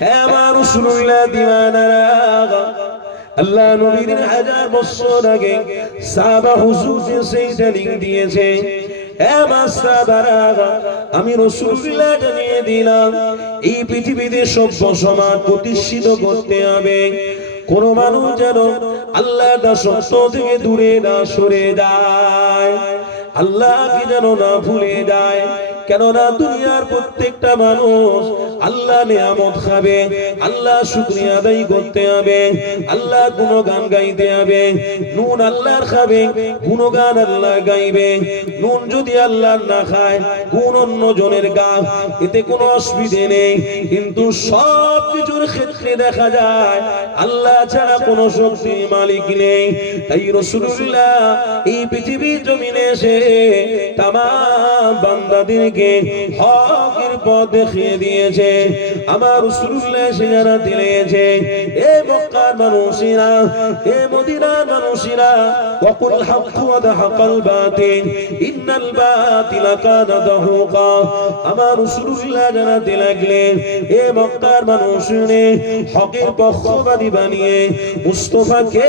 হে আমার রাসূলুল্লাহ দিওয়ানারা, আল্লাহ নবীর 1000 বছর আগে সাহাবা হুজুরকে সেই ট্রেনিং দিয়েছে। আমার সাহাবারা, আমি রাসূলুল্লাহ জানিয়ে দিলাম, এই পৃথিবীতে সভ্য সমাজ প্রতিষ্ঠিত করতে হবে। কোন মানুষ যেন আল্লাহর সত্য থেকে দূরে না সরে যায়, আল্লাহকে যেন না ভুলে যায়। কেননা দুনিয়ার প্রত্যেকটা মানুষ আল্লাহ নিয়ামত খাবে, আল্লাহ শুকরিয়া আদায় করতে হবে, আল্লাহ গুণগান গাইতে হবে। নুন আল্লাহর খাবে, গুণগান আল্লাহ গাইবে। নুন যদি আল্লাহ না খায়, গুণ অন্য জনের গা, এতে কোনো অসুবিধে নেই। কিন্তু সব কিছুর ক্ষেত্রে দেখা যায় আল্লাহ ছাড়া কোনো শক্তির মালিক নেই। তাই রাসূলুল্লাহ এই পৃথিবীর জমিনে এসে তামাম বান্দাদেরকে হকের পথ দেখিয়ে দিয়েছে। আমার রাসূলুল্লাহ সে জানাতে দিয়েছে, এ মক্কার মানুষেরা, এ মদিনার মানুষেরা, ওয়াকুল হাক্কু ওয়া দাহাকাল বাতিল ইন্নাল বাতিলা কানা দাহুকা। আমার রাসূলুল্লাহ জানাতে লাগলেন, এ মক্কার মানুষেরা, হকের পক্ষপাতী বানিয়ে মুস্তাফাকে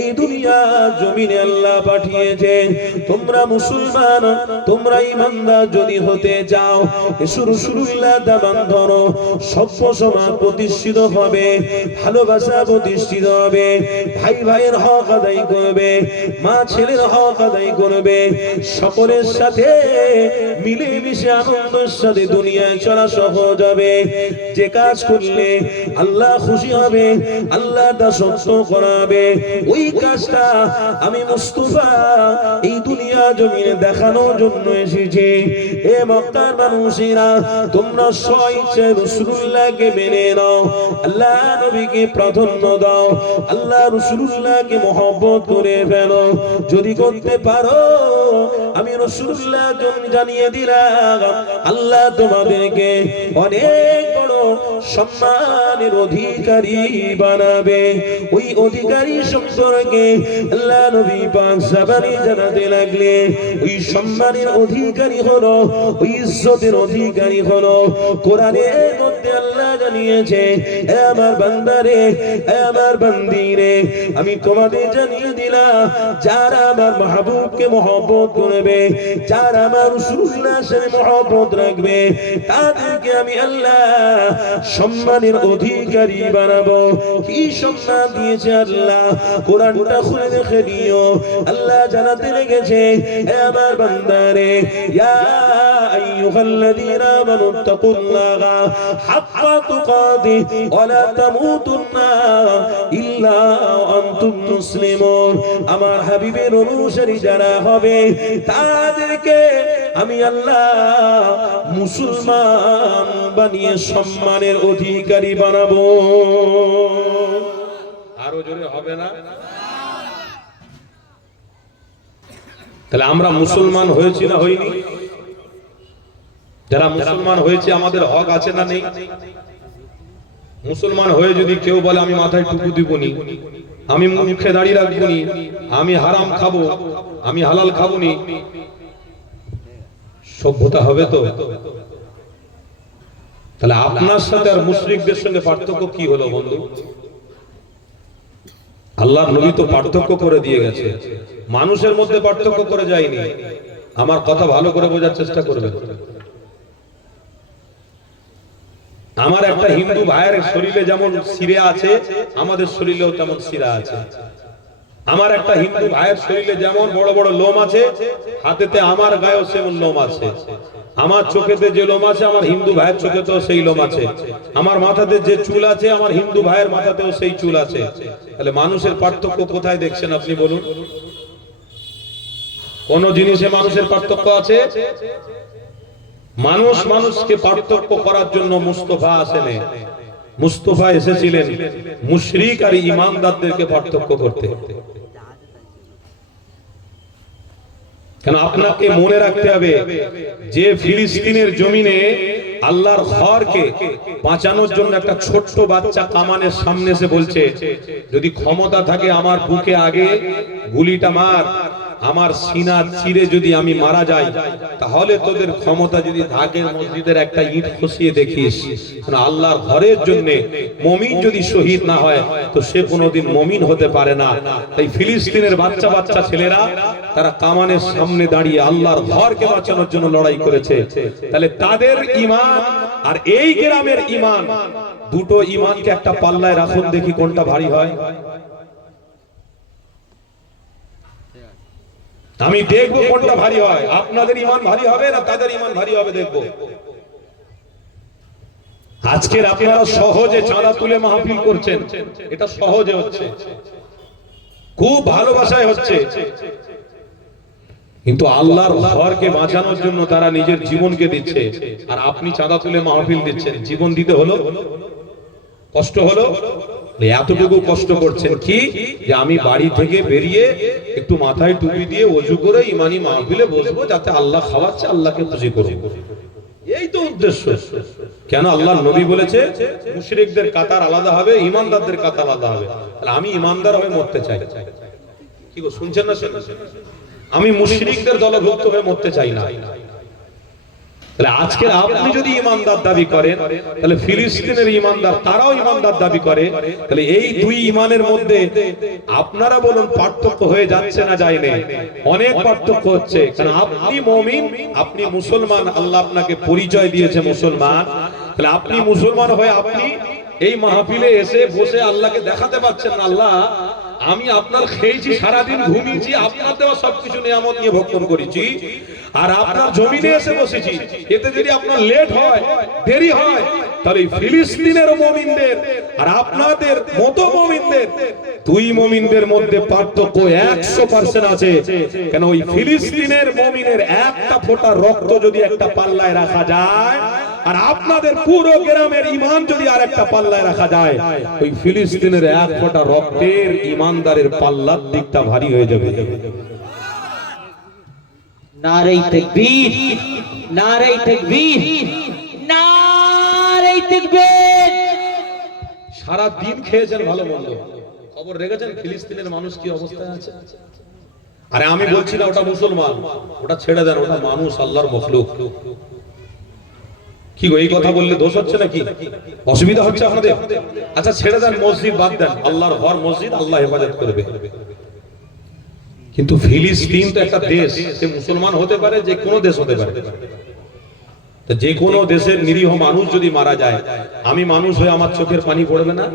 এই দুনিয়ার জমিনে আল্লাহ পাঠিয়েছে। তোমরা মুসলমান, তোমরা ঈমানদার যদি হতে চাও, রাসূলুল্লাহ দামান ধরো, সভ্য সমাজ প্রতিষ্ঠিত হবে, ভালোবাসা প্রতিষ্ঠিত হবে, ভাই ভাইয়ের হক আদায় করবে, মা ছেলের হক আদায় করবে, সকলের সাথে মিলে মিশে আনন্দের সাথে দুনিয়ায় চলা সহজ হবে। যে কাজ করলে আল্লাহ খুশি হবে, আল্লাহ তা সত্য করাবে, ওই কাজটা আমি মুস্তাফা এই দুনিয়া জমিনে দেখানোর জন্য এসেছি। এ মক্কার মানুষেরা, তোমরা স্বেচ্ছায় রাসূলুল্লাহকে মেনে নাও, আল্লাহ নবীকে প্রাধান্য দাও, আল্লাহ রাসূলুল্লাহকে মহব্বত করে ফেলো। যদি করতে পারো, আমি রাসূলুল্লাহ জানিয়ে দিলাম, আল্লাহ তোমাদেরকে অনেক বড় সম্মানের অধিকারী বানাবে। ওই অধিকারী সম্পর্কে আল্লাহ নবী পাক সাহাবায়ে জানাতে লাগলেন, ওই সম্মানের অধিকারী হলো, ওই ইজ্জতের অধিকারী হলো কোরআনের মধ্যে আল্লাহ জানিয়েছে, হে আমার বান্দারে, হে আমার বান্দিরে, আমি তোমাদের জানিয়ে দিলাম, যারা আমার মাহবুবকে মহব্বত করবে, যারা আমার রাসূলুল্লাহর সাথে মহব্বত রাখবে, তাদেরকে আমি আল্লাহ সম্মানের অধিকারী বানাবো। কি সম্মান দিয়েছে আল্লাহ, কোরআনটা খুলে দেখে নিও। আল্লাহ জানাতে লেগেছে, হে আমার বান্দারে, ইয়া আইয়ুহাল্লাযীনা আমানু তাকুল্লাহা হাক্কা তুকাতি ওয়া লা তামুতুন্না ইল্লা আনতুম মুসলিমুন। আমার হাবিবের অনুসারী যারা হবে, তাদেরকে আমি আল্লাহ মুসলমান বানিয়ে সম্মানের অধিকারী বানাবো। আরো জোরে হবে না? তাহলে আমরা মুসলমান হয়েছি না হইনি? যারা মুসলমান হয়েছে আমাদের হক আছে না নেই? মুসলমান হয়ে যদি কেউ বলে আমি মাথায় টুপি দিবনি, আমি মুখে দাড়ি রাখবনি, আমি হারাম খাবো, আমি হালাল খাবনি, সভ্যতা হবে তো? তাহলে আপনার সাথে আর মুশরিকদের সঙ্গে পার্থক্য কি হলো বন্ধু? আল্লাহর নবী তো পার্থক্য করে দিয়ে গেছে, মানুষের মধ্যে পার্থক্য করে যায়নি। আমার কথা ভালো করে বোঝার চেষ্টা করবেন। আমার একটা হিন্দু ভাইয়ের শরীরে যেমন শিরা আছে, আমাদের শরীরেও তেমন শিরা আছে। আমার একটা হিন্দু ভাইয়ের শরীরে যেমন বড় বড় লোম আছে, হাতেতে আমার গায়েও সেমন লোম আছে। আমার চোখেতে যে লোম আছে, আমার হিন্দু ভাইয়ের চোখেতেও সেই লোম আছে। আমার মাথাতে যে চুল আছে, আমার হিন্দু ভাইয়ের মাথাতেও সেই চুল আছে। তাহলে মানুষের পার্থক্য কোথায় দেখছেন আপনি বলুন? কোন জিনিসে মানুষের পার্থক্য আছে? মানুষ মানুষকে পার্থক্য করার জন্য মুস্তাফা আসেনি। মুস্তাফা এসেছিলেন মুশরিক আর ঈমানদারদেরকে পার্থক্য করতে। কেন আপনাকে মনে রাখতে হবে, যে ফিলিস্তিনের জমিনে আল্লাহর ঘরকে বাঁচানোর জন্য একটা ছোট্ট বাচ্চা কামানের সামনে এসে বলছে, যদি ক্ষমতা থাকে আমার বুকে আগে গুলিটা মার, আমার সিনা চিরে যদি আমি মারা যাই, তাহলে তোদের ক্ষমতা যদি ঢাকের মসজিদের একটা ইট খসিয়ে দেখিস, কারণ আল্লাহর ঘরের জন্য মুমিন যদি শহীদ না হয় তো সে কোনোদিন মুমিন হতে পারে না। তাই ফিলিস্তিনের বাচ্চা বাচ্চা ছেলেরা তারা কামানের সামনে দাঁড়িয়ে আল্লাহর ঘরকে বাঁচানোর জন্য লড়াই করেছে। তাহলে তাদের ঈমান আর এই গ্রামের ঈমান, দুটো ঈমানকে একটা পাল্লায় রাখুন, দেখি কোনটা ভারী হয়। আমি দেখবো কোনটা ভারী হয়। আপনাদের ঈমান ভারী হবে না তাদের ঈমান ভারী হবে, দেখবো। আজকের আপনারা সহজে চাঁদা তুলে মাহফিল করছেন, এটা সহজে হচ্ছে, খুব ভালোবাসায় হচ্ছে, কিন্তু আল্লাহর ঘরকে বাঁচানোর জন্য তারা নিজের জীবনকে দিচ্ছে। আর আপনি চাঁদা তুলে মাহফিল দিচ্ছেন, জীবন দিতে হলো, কষ্ট হলো, এতটুকু কষ্ট করছেন কি যে আমি বাড়ি থেকে বেরিয়ে একটু মাথায় টুপি দিয়ে ওযু করে ইমানি মাহফিলে বসবো, যাতে আল্লাহ খাওয়াচ্ছে, আল্লাহকে খুশি করব, এই তো উদ্দেশ্য। কেন আল্লাহর নবী বলেছে মুশরিকদের কাতার আলাদা হবে, ঈমানদারদের কাতার আলাদা হবে। তাহলে আমি ঈমানদার হয়ে মরতে চাই, কি গো শুনছেন না? আমি মুশরিকদের দলভুক্ত হয়ে মরতে চাই না। তাহলে আজকে আপনি যদি ঈমানদার দাবি করেন, তাহলে ফিলিস্তিনের ঈমানদার তারাও ঈমানদার দাবি করে, তাহলে এই দুই ঈমানের মধ্যে আপনারা বলুন পার্থক্য হয়ে যাচ্ছে না যায় না? অনেক পার্থক্য হচ্ছে। কারণ আপনি মুমিন, আপনি মুসলমান, আল্লাহ আপনাকে পরিচয় দিয়েছে মুসলমান। তাহলে আপনি মুসলমান হয়ে আপনি এই মাহফিলে এসে বসে আল্লাহকে দেখাতে পারছেন না, আল্লাহ আমি আপনার খেয়েছি, সারাদিন ঘুমিয়েছি, আপনার দেওয়া সবকিছু নিয়ামত নিয়ে ভক্ষণ করেছি, আর আপনার জমিনে এসে বসেছি। এতে যদি আপনার লেট হয়, দেরি হয়, তাহলে ফিলিস্তিনের মুমিনদের আর আপনাদের মতো মুমিনদের, দুই মুমিনদের মধ্যে পার্থক্য 100% আছে। কেন ওই ফিলিস্তিনের মুমিনের একটা ফোঁটা রক্ত যদি একটা পাল্লায় রাখা যায়, আর আপনাদের পুরো গ্রামের ঈমান যদি আর একটা পাল্লায় রাখা যায়, ওই ফিলিস্তিনের এক ফোঁটা রক্তের ঈমানদারের পাল্লার দিকটা ভারী হয়ে যাবে। নারে তাকবীর, নারে তাকবীর, নারে তাকবীর। সারা দিন খেয়েছেন ভালো মন্দ, খবর রেখেছেন ফিলিস্তিনের মানুষ কি অবস্থায় আছে? আরে আমি বলছি না ওটা মুসলমান, ওটা ছেড়ে দেন, ওটা মানুষ, আল্লাহর মখলুক। কি গো, এই কথা বললে দোষ হচ্ছে নাকি? অসুবিধা হচ্ছে আপনাদের? আচ্ছা ছেড়ে দেন, মসজিদ বাদ দেন, আল্লাহর ঘর মসজিদ, আল্লাহ হেফাজত করবে। কিন্তু ফিলিস্তিন তো একটা দেশ, সে মুসলমান হতে পারে, যে কোনো দেশ হতে পারে। যে কোনো দেশের নিরীহ মানুষ যদি মারা যায়, আমি মানুষ হয়ে আমার চোখের পানি পড়বে না?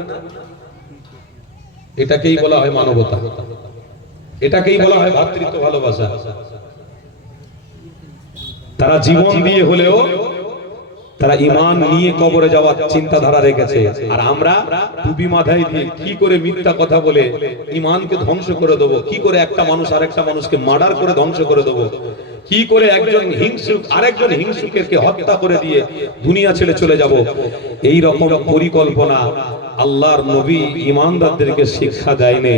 এটাকেই বলা হয় মানবতা, এটাকেই বলা হয় ভ্রাতৃত্ব ভালোবাসা। তারা জীবন দিয়ে হলেও তারা ঈমান নিয়ে কবরে যাওয়ার চিন্তাধারা রেখেছে। আর আমরা টুপি মাথায় দিয়ে কি করে মিথ্যা কথা বলে ঈমানকে ধ্বংস করে দেবো, কি করে একটা মানুষ আরেকটা মানুষকে মার্ডার করে ধ্বংস করে দেবো, কি করে একজন হিংসুক আরেকজন হিংসুকের হত্যা করে দিয়ে দুনিয়া ছেড়ে চলে যাব, এই রকম পরিকল্পনা আল্লাহর নবী ঈমানদারদেরকে শিক্ষা দেয়নি।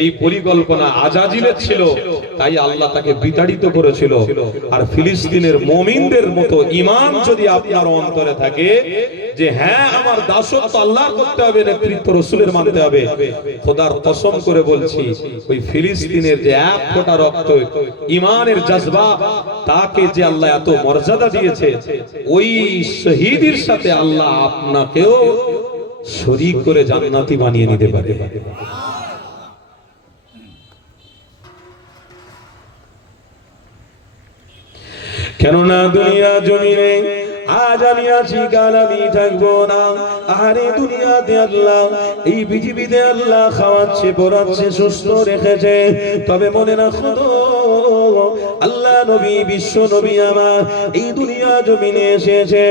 এই পরিকল্পনা আজাজিলের ছিল, তাই আল্লাহ তাকে বিতাড়িত করেছিল। আর ফিলিস্তিনের মুমিনদের মতো ঈমান যদি আপনার অন্তরে থাকে যে হ্যাঁ আমার দাসত্ব আল্লাহর করতে হবে, নেতৃত্ব রাসূলের মানতে হবে, খোদার কসম করে বলছি ওই ফিলিস্তিনের যে এক ফোঁটা রক্ত ঈমানের জজবা, তাকে যে আল্লাহ এত মর্যাদা দিয়েছে, ওই শহীদের সাথে আল্লাহ আপনাকেও শরীক করে জান্নাতি বানিয়ে নিতে পারে। কেননা দুনিয়া জমিনে আজ আমি আছি, কাল আমি থাকবো না। আরে দুনিয়াতে আল্লাহ, এই পৃথিবীতে আল্লাহ খাওয়াচ্ছে, পড়াচ্ছে, সুস্থ রেখেছে, তবে মনে রাখো আল্লাহ নবী, বিশ্ব নবী আমার এই দুনিয়া জমিনে এসেছে,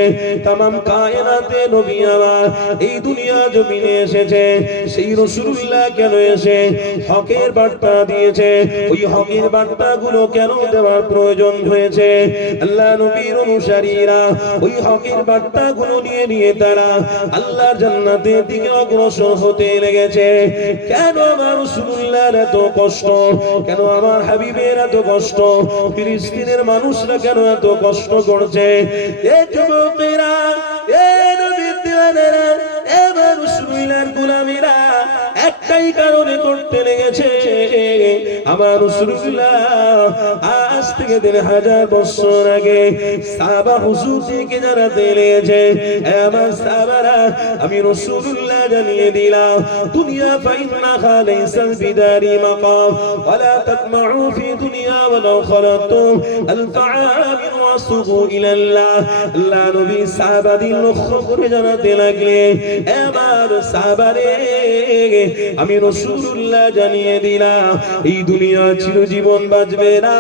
তামাম কায়নাতে নবী আমার এই দুনিয়া জমিনে এসেছে। সেই রাসূলুল্লাহ কেন এসে হকের বার্তা দিয়েছে, ওই হকের বার্তাগুলো কেন দেওয়ার প্রয়োজন হয়েছে? আল্লাহ নবীর অনুসারীরা ওই হকের বার্তাগুলো নিয়ে নিয়ে তারা আল্লাহর জান্নাতের দিকে অগ্রসর হতে লেগেছে। কেন আমার রাসূলুল্লাহর এত কষ্ট, কেন আমার হাবিবের এত কষ্ট, ফিলিস্তিনের মানুষরা কেন এত কষ্ট করছে? এ যুবকেরা, এ নবীর দিওয়ানারা, এ রাসূলুল্লাহর গোলামীরা একটাই কারণে করতে লেগেছে, আমার রাসূলুল্লাহ আজ থেকে 3000 বছর আগে সাহাবা হুজুর থেকে যারা দিয়েছে আমার সাহাবারা আমি রাসূলুল্লাহ জানিয়ে দিলাম দুনিয়া ফাইন্না খালাইসা বিদারি মাকাম ওয়ালা তাতমাউ ফি দুনিয়া ওয়ালাউ খালাতুম আল ফাআমিন ওয়াসুগু ইলাল্লাহ আল্লাহ নবী সাহাবাদের লক্ষ্য করে জানাতে লাগলেন আমার সাহাবারে আমি রাসূলুল্লাহ জানিয়ে দিলাম এই দুনিয়া চিরজীবন বাঁচবে না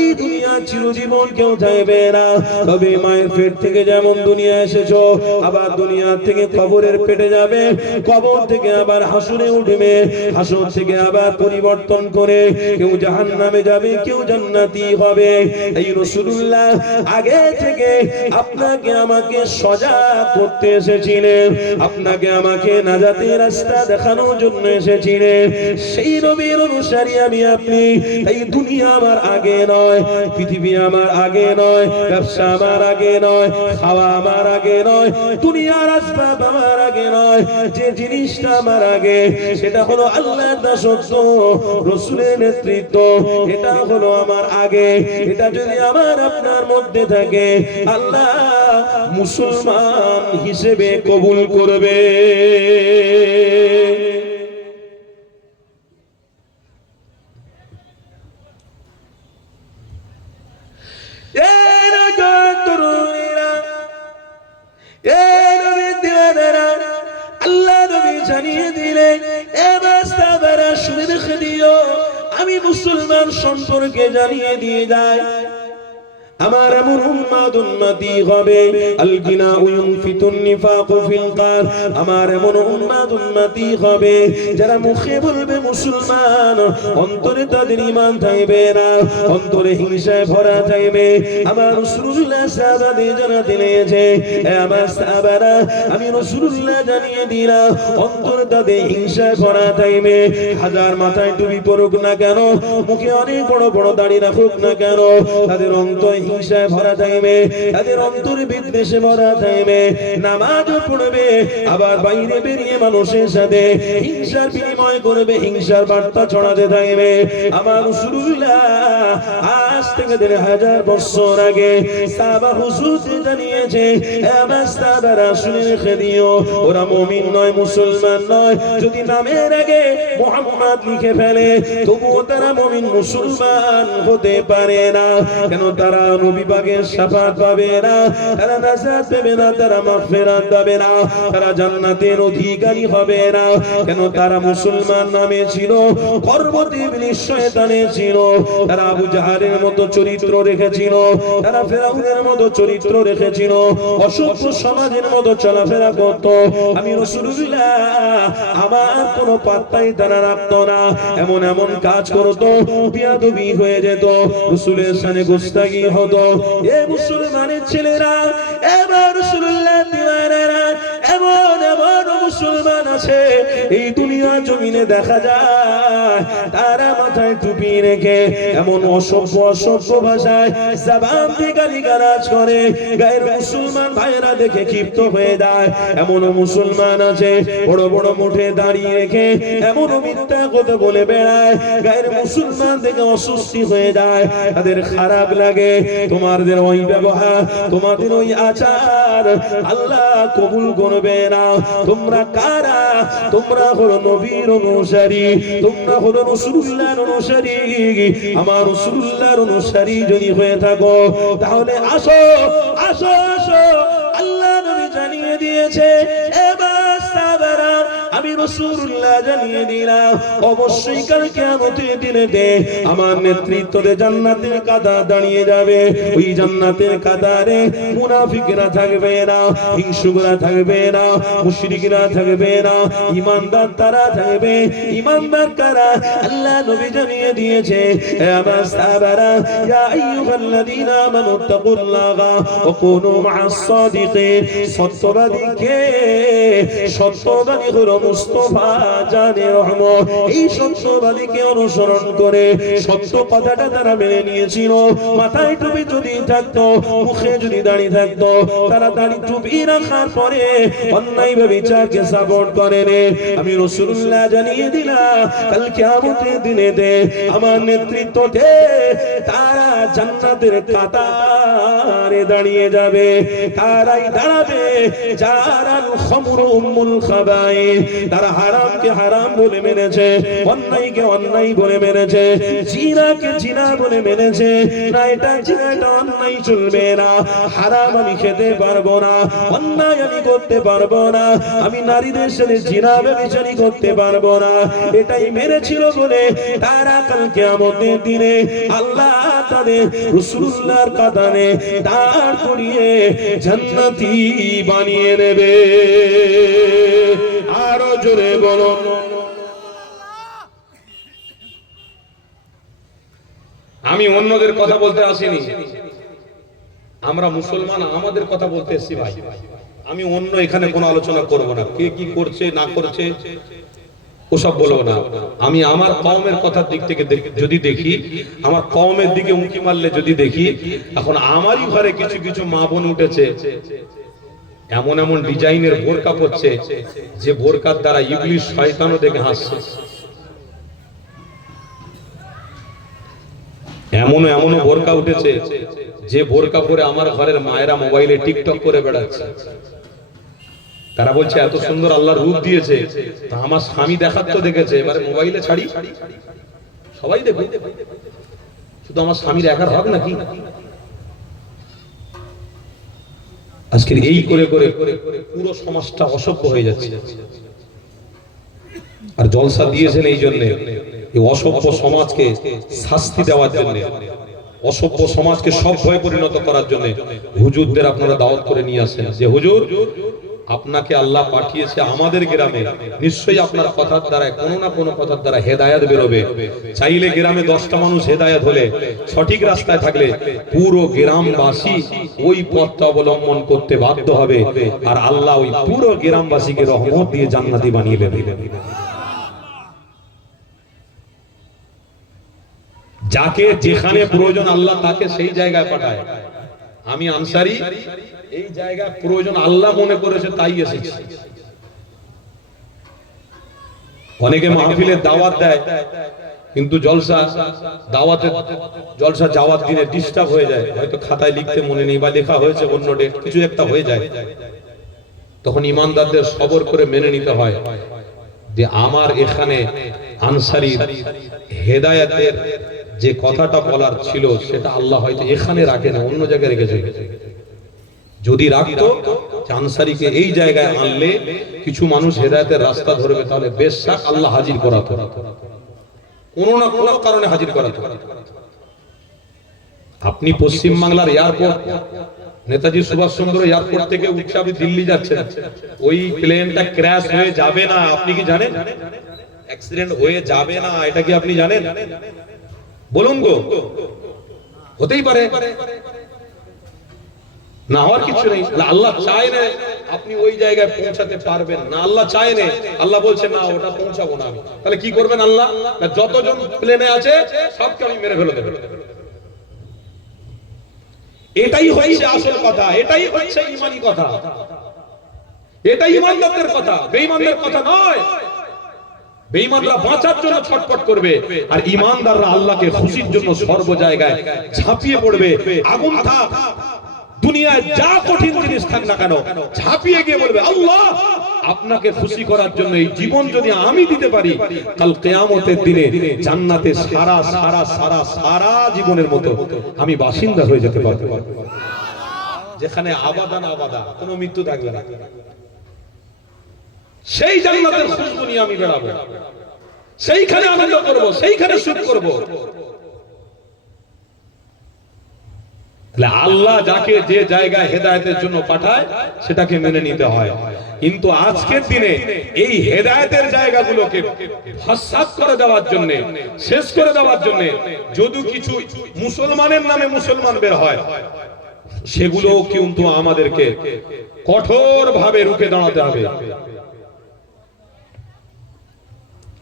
এই দুনিয়া চিরজীবন কেউ থাকবে না তবে মায়ের পেট থেকে যেমন দুনিয়া এসেছো আবার দুনিয়া থেকে কবরের পেটে যাবে কবর থেকে আবার হাসরে উঠবে হাসর থেকে আবার পরিবর্তন করে কেউ জাহান্নামে যাবে কেউ জান্নাতি হবে এই রাসূলুল্লাহ আগে থেকে আপনাকে আমাকে সজাগ করতে এসেছিলেন আপনাকে আমাকে নাজাতের রাস্তা দেখানোর জন্য এসেছিলেন সেই নবীর অনুসারী আমি আপনি এই দুনিয়া আমার আগে নয় পৃথিবী আমার আগে নয় ব্যবসা আমার আগে নয় খাওয়া আমার আগে নয় দুনিয়ার আসবাব আমার আগে নয় যে জিনিসটা আমার আগে সেটা হলো আল্লাহর দাসত্ব রাসূলের নেতৃত্ব এটা হলো আমার আগে এটা যদি আমার আপনার মধ্যে থাকে আল্লাহ মুসলমান হিসেবে কবুল করবে আল্লাহ নবী জানিয়ে দিলেন শুনে রেখে দিও আমি মুসলমান সম্পর্কে জানিয়ে দিয়ে যাই আমার এমন উম্মতি হবে আল গিনা ইউনফিতুন নিফাক ফিল কাল আমার এমন উম্মতি হবে যারা মুখে বলবে মুসলমান অন্তরে তাদের ঈমান থাকবে না অন্তরে হিংসায় ভরা থাকবে আমার রাসূলুল্লাহ সাহাবাদের জানাতে দিয়েছে আমার সাহাবারা আমি রাসূলুল্লাহ জানিয়ে দিলাম অন্তরে তাদের হিংসায় ভরা থাকবে হাজার মাথায় টুপি পরুক না কেন মুখে অনেক বড় বড় দাড়ি রাখুক না কেন তাদের অন্তরে হিংসায় ভরা থাকবে তাদের অন্তরে বিদ্বেষে ভরা থাকবে নামাজও পড়বে আবার বাইরে বেরিয়ে মানুষের সাথে হিংসার বিনিময় করবে হিংসার বার্তা ছড়াতে থাকবে আমার রাসূলুল্লাহ আজ থেকে 3000 বছর আগে সাহাবা হুজুর জানিয়েছে আমার সাহাবারা শুনে রেখে দিও ওরা মুমিন নয় মুসলমান নয় যদি নামের আগে মুহাম্মদ লিখে ফেলে তবুও তারা মুমিন মুসলমান হতে পারে না কেন তারা নবী পাকের শাফাত পাবে না তারা নাজাত পাবে না তারা মাগফিরাত পাবে না তারা জান্নাতের অধিকারী হবে না কেন তারা মুসলমান নামে ছিল পরবর্তী ইবলিস শয়তানের ছিল তারা আবু জাহালের মতো চরিত্র রেখেছিল তারা ফেরাউনের মতো চরিত্র রেখেছিল অসভ্য সমাজের মতো চলাফেরা করত আমি রাসূলুল্লাহ আমার কোনো পাত্তাই তারা রাখতো না এমন এমন কাজ করতো বিয়াদবি হয়ে যেত রাসূলের শানে গোস্তাগি হতো এ মুসলমানের ছেলেরা এবার রাসূলুল্লাহ দিওয়ানারা এমন এমন মুসলমান আছে এই দুনিয়া জমিনে দেখা যায় তারা মাথায় টুপি রেখে এমন অসভ্য ভাষায় জবান দিয়ে গালিগালাজ করে গায়ের মুসলমান ভাইরা দেখে ক্ষিপ্ত হয়ে যায় এমন মুসলমান আছে বড় বড় মুঠে দাঁড়িয়ে রেখে এমন মিথ্যা কথা বলে বেড়ায় গায়ের মুসলমান দেখে অস্বস্তি হয়ে যায় তাদের খারাপ লাগে তোমাদের ওই ব্যবহার তোমাদের ওই আচার আল্লাহ কবুল করবে না তোমরা কারা তোমরা হলো নবীর অনুসারী তোমরা হলো রাসূলুল্লাহর অনুসারী আমার রাসূলুল্লাহর অনুসারী যদি হয়ে থাকো তাহলে আসো আসো আসো আল্লাহ নবী জানিয়ে দিয়েছে এবার সাহাবারা আমি রাসূলুল্লাহ জানিয়ে দিলাম অবশ্যই কাল কিয়ামতের দিনেতে আমার নেতৃত্বে জান্নাতের কাতার দাঁড়িয়ে যাবে ওই জান্নাতের কাতারে মুনাফিকরা থাকবে না হিংসুকরা থাকবে না মুশরিকরা থাকবে না ঈমানদার তারা থাকবে ঈমানদার কারা আল্লাহ নবী জানিয়ে দিয়েছে হে আমার সাহাবারা ইয়া আইয়ুহাল্লাযীনা আমানু তাকুল্লাহা ওয়া কুনু মা'আস সাদিকিন সত্যবাদীকে সত্যবাদী হলো মুস্তাফা জানে রহমত এই সত্যবাদীকে অনুসরণ করে সত্য কথাটা তারা মেনে নিয়েছিল। মাথায় টুপি যদি থাকতো, মুখে যদি দাড়ি থাকতো, তারা দাড়ি টুপি রাখার পরে অন্যায় ব্যভিচারকে সাপোর্ট করে রে। আমি রাসূলুল্লাহ জানিয়ে দিলাম কাল কিয়ামতের দিনেতে আমার নেতৃত্বতে তারা জান্নাতের কাতারে দাঁড়িয়ে যাবে। তারাই দাঁড়াবে যারাল খামরু উম্মুল খাবাইস, তারা হারামকে হারাম বলে মেনেছে, অন্যায়কে অন্যায় বলে মেনেছে, জিনাকে জিনা বলে মেনেছে। না এটা জিনা, এটা অন্যায় চলবে না, হারাম আমি খেতে পারবো না, অন্যায় আমি করতে পারবো না, আমি নারীদের সাথে জিনা ব্যভিচারী করতে পারবো না, এটাই মেনেছিল বলে তারা কাল কিয়ামতের দিনে আল্লাহ তাদের রাসূলুল্লাহর কাতারে দাঁড় করিয়ে জান্নাতি বানিয়ে নেবে। আরো জোরে বলো। আমি অন্যদের কথা বলতে আসিনি, আমরা মুসলমান আমাদের কথা বলতে এসেছি ভাই। আমি অন্য এখানে কোনো আলোচনা করব না, কে কি করছে না করছে ওসব বলবো না। আমি আমার কওমের কথার দিক থেকে যদি দেখি, আমার কওমের দিকে উঁকি মারলে যদি দেখি, এখন আমারই ঘরে কিছু কিছু মা বোন উঠেছে, এমন এমন ডিজাইনের বোরকা পরছে যে বোরকার দ্বারা ইবলিশ শয়তানও দেখে হাসছে। এমনও এমনও বোরকা উঠেছে যে বোরকা পরে আমার ঘরের মায়েরা মোবাইলে টিকটক করে বেড়াচ্ছে। তারা বলছে এত সুন্দর আল্লাহর রূপ দিয়েছে, তা আমার স্বামী দেখার তো দেখেছে, এবারে মোবাইলে ছাড়ি, সবাই দেখুক, শুধু আমার স্বামীর একার হক নাকি? আজকের এই করে করে পুরো সমাজটা অসভ্য হয়ে যাচ্ছে। আর জলসা দিয়েছেন এই জন্য, এই অসভ্য সমাজকে শাস্তি দেওয়ার জন্য, অসভ্য সমাজকে সভ্যে পরিণত করার জন্য হুজুরদের আপনারা দাওয়াত করে নিয়ে আসেন যে হুজুর আপনাকে আল্লাহ পাঠিয়েছে আমাদের গ্রামে, নিশ্চয়ই আপনার কথার দ্বারা কোনো না কোনো কথার দ্বারা হেদায়েত বেরোবে। চাইলে গ্রামে 10টা মানুষ হেদায়েত হলে, সঠিক রাস্তায় থাকলে পুরো গ্রামবাসী ওই পথটা অবলম্বন করতে বাধ্য হবে, আর আল্লাহ ওই পুরো গ্রামবাসীকে রহমত দিয়ে জান্নাতি বানিয়ে দেবে। যাকে যেখানে প্রয়োজন আল্লাহ তাকে সেই জায়গায় পাঠায়। আমি আনসারী, এই জায়গায় প্রয়োজন আল্লাহ মনে করেছে তাই এসেছি। অনেকে মাহফিলে দাওয়াত দেয়, কিন্তু জলসা দাওয়াতে জলসা যাওয়ার দিনে ডিস্টার্ব হয়ে যায়, হয়তো খাতায় লিখতে মনে নেই বা লেখা হয়েছে অন্য ডেট, কিছু একটা হয়ে যায়। তখন ইমানদারদের সবর করে মেনে নিতে হয় যে আমার এখানে আনসারীর হেদায়েতের যে কথাটা বলার ছিল সেটা আল্লাহ হয়তো এখানে রাখে না, অন্য জায়গায় রেখেছে। যদি রাখতো আনসারীকে এই জায়গায় আনলে কিছু মানুষ হেদায়েতের রাস্তা ধরবে, তাহলে বেশক আল্লাহ হাজির করাতো, কোনো না কোনো কারণে হাজির করাতো। আপনি পশ্চিম বাংলার এয়ারপোর্ট, নেতাজি সুভাষচন্দ্র এয়ারপোর্ট থেকে উঠে আপনি দিল্লি যাচ্ছেন, ওই প্লেনটা ক্র্যাশ হয়ে যাবে না, আপনি কি জানেন? অ্যাক্সিডেন্ট হয়ে যাবে না, এটা কি আপনি জানেন? বলুন গো, হতেই পারে, না হওয়ার কিছু নেই। আল্লাহ চায় না আপনি ওই জায়গায় পৌঁছাতে পারবেন না, আল্লাহ চায় না, আল্লাহ বলছে না ওটা পৌঁছাবো না আমি। তাহলে কি করবেন আল্লাহ? না যতজন প্লেনে আছে সবকে আমি মেরে ফেলে দেব। এটাই হচ্ছে আসল কথা, এটাই হচ্ছে ঈমানি কথা, এটাই ঈমানদারদের কথা, বেঈমানদের কথা নয়। বেঈমানরা বাঁচার জন্য ছটফট করবে, আর ঈমানদাররা আল্লাহকে খুশির জন্য সর্ব জায়গায় ঝাঁপিয়ে পড়বে। আগুন থাক, দুনিয়ায় যা কঠিন জিনিস থাক না কেন, ঝাঁপিয়ে গিয়ে বলবে আল্লাহ আপনাকে খুশি করার জন্য এই জীবন যদি আমি দিতে পারি, কাল কিয়ামতের দিনে জান্নাতে সারা সারা সারা সারা জীবনের মতো আমি বাসিন্দা হয়ে যেতে পারবো, যেখানে আবাদান আবাদা, কোনো মৃত্যু থাকবে না। সেই জান্নাতের খুশবু নিয়ে আমি বেড়াবো, সেইখানে আনন্দ করব, সেইখানে সুখ করব। আল্লাহ যাকে যে জায়গায় হেদায়েতের জন্য পাঠায় সেটাকে মেনে নিতে হয়। কিন্তু আজকের দিনে এই হেদায়েতের জায়গাগুলোকে ফাসাদ করে দেওয়ার জন্য, শেষ করে দেওয়ার জন্য যদি কিছু মুসলমানের নামে মুসলমান বের হয়, সেগুলো কিন্তু আমাদেরকে কঠোরভাবে রুখে দাঁড়াতে হবে।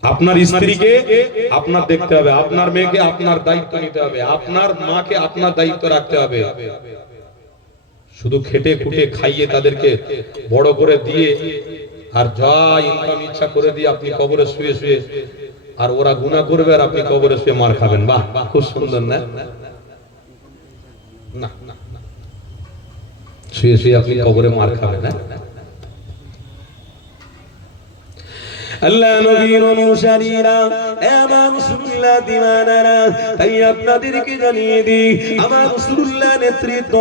আপনার স্ত্রীকে আপনার দেখতে হবে, আপনার মেয়েকে আপনার দায়িত্ব নিতে হবে, আপনার মাকে আপনার দায়িত্ব রাখতে হবে। শুধু খেটে খুটে খাইয়ে তাদেরকে বড় করে দিয়ে আর যা ইনকাম ইচ্ছা করে দিয়ে আপনি কবরে শুয়ে শুয়ে আর ওরা গুনাহ করবে আর আপনি কবরে শুয়ে মার খাবেন, বাহ খুব সুন্দর না? না শুয়ে শুয়ে আপনি কবরে মার খাবেন না? আল্লাহ নবীর অনুসারীরা আমার রাসূলুল্লাহ দিওয়ানারা, তাই আপনাদেরকে জানিয়ে দিই আমার রাসূলুল্লাহ নেতৃত্ব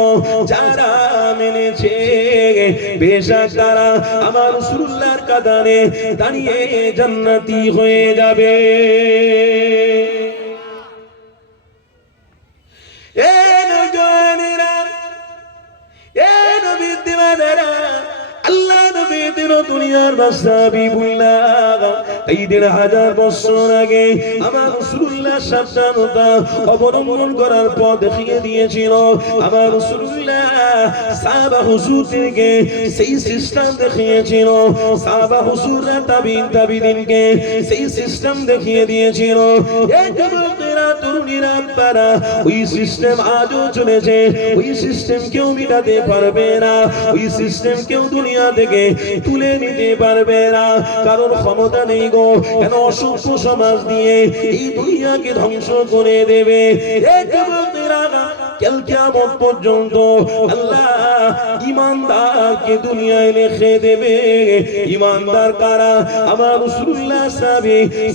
যারা মেনেছে বেশক তারা আমার রাসূলুল্লাহর কাঁধে দাঁড়িয়ে জান্নাতি হয়ে যাবে। এ নওজওয়ানেরা, এ নবীর দিওয়ানারা, আল্লাহ নবী দিন দুনিয়ার হাবিবুল্লাহ এই ১৫০০ বছর আগে আমার রাসূলুল্লাহ সাবধানতা অবলম্বন করার পথ দেখিয়ে দিয়েছিল। আমার রাসূলুল্লাহ সাহাবা হুজুরদেরকে সেই সিস্টেম দেখিয়েছিল, সাহাবা হুজুররা তাবিঈনকে সেই সিস্টেম দেখিয়ে দিয়েছিল। এই যুবকেরা তরুণীরা পারা ওই সিস্টেম আজও চলেছে, ওই সিস্টেম কেউ মিটাতে পারবে না, ওই সিস্টেম কেউ দুনিয়া থেকে তুলে নিতে পারবে না, কারণ ক্ষমতা নেই গো। কেন অসভ্য সমাজ দিয়ে এই দুনিয়াকে ধ্বংস করে দেবে। এই যুবকেরা কাল কিয়ামত পর্যন্ত আল্লাহ ঈমানদারকে দুনিয়ায় রেখে দেবে। ঈমানদার কারা? আমার রাসূলুল্লাহ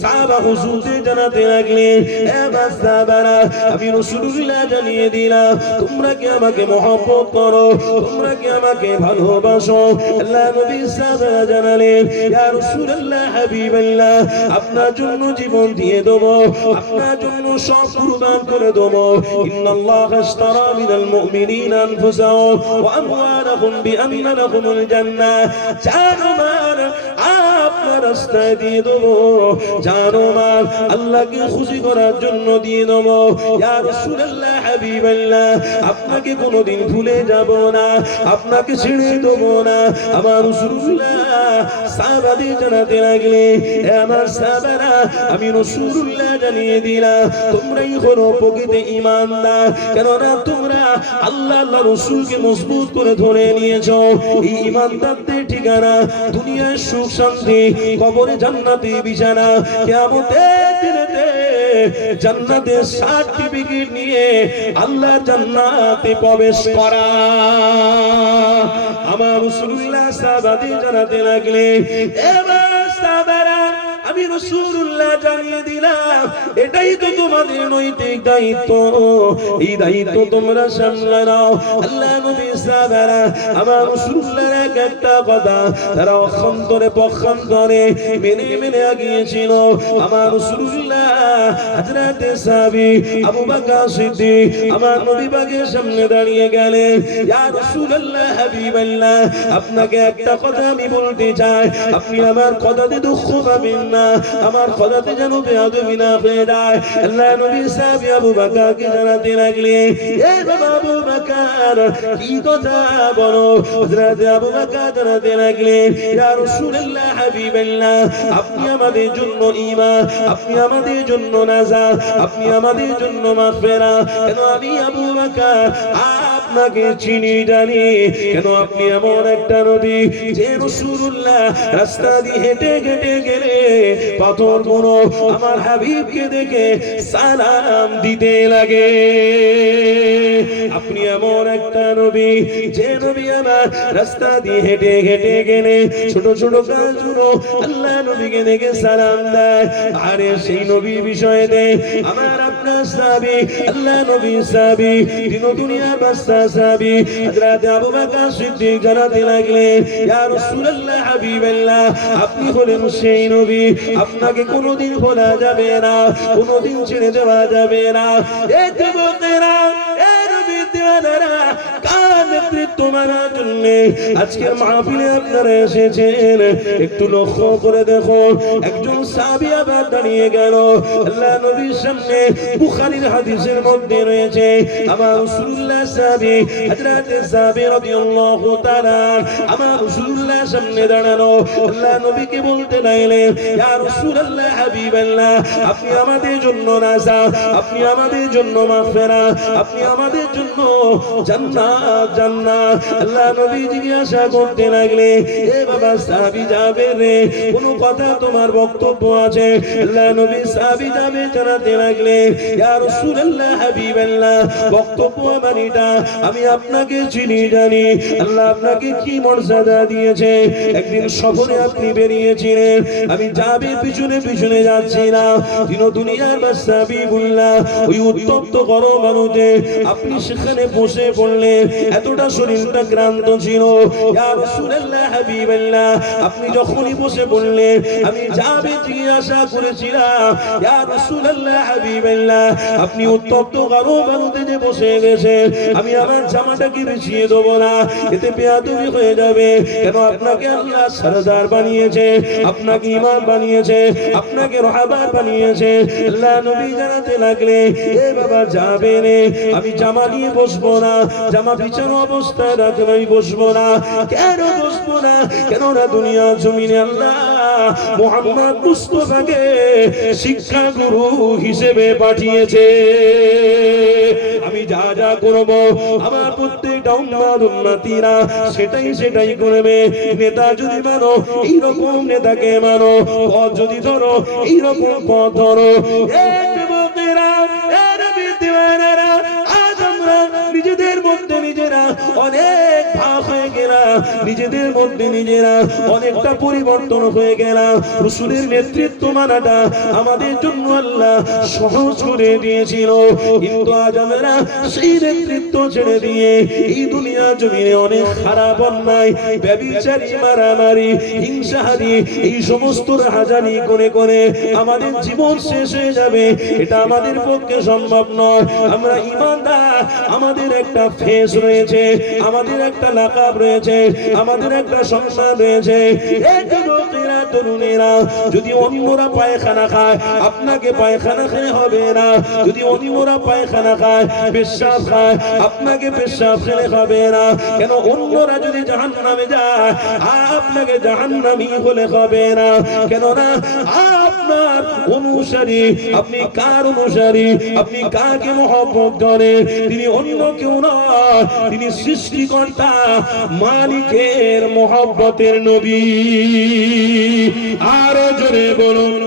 সাহাবা হুজুরদের জানাতে লাগলেন, এ সাহাবারা আমি রাসূলুল্লাহ জানিয়ে দিলাম তোমরা কি আমাকে মহব্বত করো, তোমরা কি আমাকে ভালোবাসো? আল্লাহ নবী সাহাবারা জানালেন, ইয়া রাসূলুল্লাহ হাবিবাল্লাহ আপনার জন্য জীবন দিয়ে দেব, আপনার জন্য সব কুরবান করে দেব। ইন্নাল্লাহ আশতারা মিনাল মুমিনিনা আনফুসাহুম ওয়া আমওয়ালাহুম বিআন্না লাহুমুল জান্নাহ। জানো মার আপনার রাস্তায় দিয়ে দেব, জানো মার আল্লাহকে খুশি করার জন্য দিয়ে দেব। ইয়া রাসূলুল্লাহ হাবিবাল্লাহ আপনাকে কোনোদিন ভুলে যাব না, আপনাকে ছেড়ে দেব না। আমার রাসূলুল্লাহ সাহাবাদের জানাতে লাগলেন, হে আমার সাহাবারা আমি রাসূলুল্লাহ জানিয়ে দিলাম তোমরাই হলো প্রকৃত ঈমানদার, কেননা তোমরা আল্লাহ রাসূলকে মজবুত করে ধরে নিয়েছো। এই ঈমানদারদের ঠিকানা দুনিয়ার সুখ শান্তি, কবরে জান্নাতি বিছানা, কিয়ামতের দিনেতে জান্নাতের সার্টিফিকেট নিয়ে আল্লাহর জান্নাতে প্রবেশ করা। আমার রাসূলুল্লাহ সাহাবাদের জানাতে লাগলেন, এবার সাহাবারা আমি রাসূলুল্লাহ জানিয়ে দিলাম এটাই তো তোমাদের নৈতিক দায়িত্ব, এই দায়িত্ব তোমরা সামলে নাও। আল্লাহ নবী সাহাবারা আমার রাসূলুল্লাহর একটা কথা তারা অক্ষান্তরে পক্ষান্তরে মেনে মেনে আগিয়েছিল। আমার রাসূলুল্লাহ হযরতে সাহাবী আবু বকর সিদ্দিক আমার নবী পাকের সামনে দাঁড়িয়ে গেলেন, ইয়া রাসূলুল্লাহ হাবিবাল্লাহ আপনাকে একটা কথা আমি বলতে চাই, আপনি আমার কথাতে দুঃখ পাবেন না, আমার কথাতে যেন বেয়াদবি না হয়ে যায়। আল্লাহ নবী সাহাবী আবু বকরকে জানাতে লাগলেন, এ বাবা আবু বকর কি কথা বলো? হযরত আবু বকর জানাতে লাগলেন, ইয়া রাসূলুল্লাহ হাবিবাল্লাহ আপনি আমাদের জন্য ঈমান, আপনি আমাদের জন্য নাজাত, আপনি আমাদের জন্য মাগফিরাত। কেন আমি আবু বকর আপনাকে চিনি জানি, কেন আপনি এমন একটা নবী যে রাসূলুল্লাহ রাস্তা দিয়ে হেঁটে হেঁটে গেলে পাথরগুলো আমার হাবিবকে দেখে সালাম দিতে লাগে। আপনি এমন একটা নবী যে নবী আমার রাস্তা দিয়ে হেঁটে হেঁটে গেলে ছোট ছোট গাছগুলো আল্লাহ নবীকে দেখে সালাম দেয়। আরে সেই নবী বিষয়েতে আমার আপনার সাহাবী আল্লাহ নবী সাহাবী দিন দুনিয়ার বাদশা সাহাবী হযরত আবু বকর সিদ্দিক জানাতে লাগলেন, ইয়া রাসূলুল্লাহ হাবিবাল্লাহ আপনি হলেন সেই নবী, আপনাকে কোনোদিন ভোলা যাবে না, কোনোদিন ছেড়ে দেওয়া যাবে না। এই যুবকেরা, এই নবীর দিওয়ানারা কার নেতৃত্ব মানার জন্য আজকের মাহফিলে আপনারা এসেছেন। একটু লক্ষ্য করে দেখো, একজন সাহাবী আবার দাঁড়িয়ে গেল আল্লাহ নবীর সামনে। বুখারীর হাদিসের মধ্যে রয়েছে আমার রাসূলুল্লাহ সাহাবী হযরত সাহাবী রাদিয়াল্লাহু তাআলা আমার রাসূলুল্লাহ সামনে দাঁড়ানো আল্লাহ নবীকে বলতে লাগলেন, ইয়া রাসূলুল্লাহ হাবিবাল্লাহ, আপনি আমাদের জন্য রাজা, আপনি আমাদের জন্য মাগফিরাত, আপনি আমাদের জন্য জান্নাত জান্নাত। আল্লাহ নবী জিজ্ঞাসা করতে লাগলেন, এ বাবা সাহাবী যাবে রে, কোন কথা তোমার বক্তব্য আছে? আল্লাহ নবী সাহাবী যাবে জানাতে লাগলেন, ইয়া রাসূলুল্লাহ হাবিবাল্লাহ, বক্তব্য আমার এটা, আমি আপনাকে চিনি জানি, আল্লাহ আপনাকে কি মর্যাদা দিয়েছে। একদিন সফরে আপনি বেরিয়েছিলেন, আমি যাবে পিছনে পিছনে যাচ্ছিলাম, দিন দুনিয়ার বাদশাহ বললাম ওই উত্তপ্ত গরম আলোতে আপনি সেখানে বসে পড়লেন, এতটা শরীরটা ক্লান্ত ছিল। ইয়া রাসূলুল্লাহ হাবিবাল্লাহ, আপনি যখনই বসে পড়লেন আমি যাবে জিজ্ঞাসা করেছিলাম, ইয়া রাসূলুল্লাহ হাবিবাল্লাহ, আপনি উত্তপ্ত গরম আলোতে যে বসে গেছেন, আমি আমার জামাটাকে বিছিয়ে দেবো না, এতে বেয়াদবি হয়ে যাবে। কেন আপনাকে আল্লাহ সরদার বানিয়েছে, আপনাকে ইমাম বানিয়েছে, আপনাকে রহাবার বানিয়েছে। আল্লাহ নবী জানাতে লাগলে, এ বাবা যাবে রে, আমি জামা নিয়ে বসবো না, জামা বিছানো অবস্থায় রাখলে আমি বসবো না। কেন বসবো না? কেননা দুনিয়া জমিনে আল্লাহ মুহাম্মদ মুস্তাফাকে শিক্ষা গুরু হিসেবে পাঠিয়েছে। আমি যা যা করব আমার প্রত্যেকটা উম্মতীরা সেটাই করবে। নেতা যদি মানো এইরকম নেতাকে মানো, পথ যদি ধরো এইরকম পথ ধরো। নিজেদের মধ্যে নিজেরা অনেক ভাগ হয়ে গেলাম, নিজেদের মধ্যে নিজেরা অনেকটা পরিবর্তন হয়ে গেলাম। রাসূলের নেতৃত্ব মানাটা আমাদের জন্য আল্লাহ সহজ করে দিয়েছিল, কিন্তু আজ আমরা সেই নেতৃত্ব ছেড়ে দিয়ে এই দুনিয়া জমিনে অনেক খারাপ অন্যায়, ব্যভিচারী, মারামারি, হিংসাহারি, এই সমস্ত রাহাজানি করে করে আমাদের জীবন শেষ হয়ে যাবে। এটা আমাদের পক্ষে সম্ভব নয়। আমরা ঈমানদার, আমাদের একটা ফেস রয়েছে, আমাদের একটা লাকাব রয়েছে, আমাদের একটা সম্মান রয়েছে। এই যুবকেরা, তরুণেরা, যদি অন্যরা পায়খানা খায় আপনাকে পায়খানা খেলে হবে না, যদি অন্যরা পায়খানা খায়, পেশাব খায়, আপনাকে পেশাব খেলে হবে না। কেন? অন্যরা যদি জাহান্নামে যায় আপনাকে জাহান্নামী হলে হবে না। কেননা আপনার অনুসারী, আপনি কার অনুসারী, আপনি কাকে মহব্বত করেন, তিনি অন্য কেউ নয়, তিনি সৃষ্টিকর্তা মালিকের মহব্বতের নবী। আরো জোরে বলুন।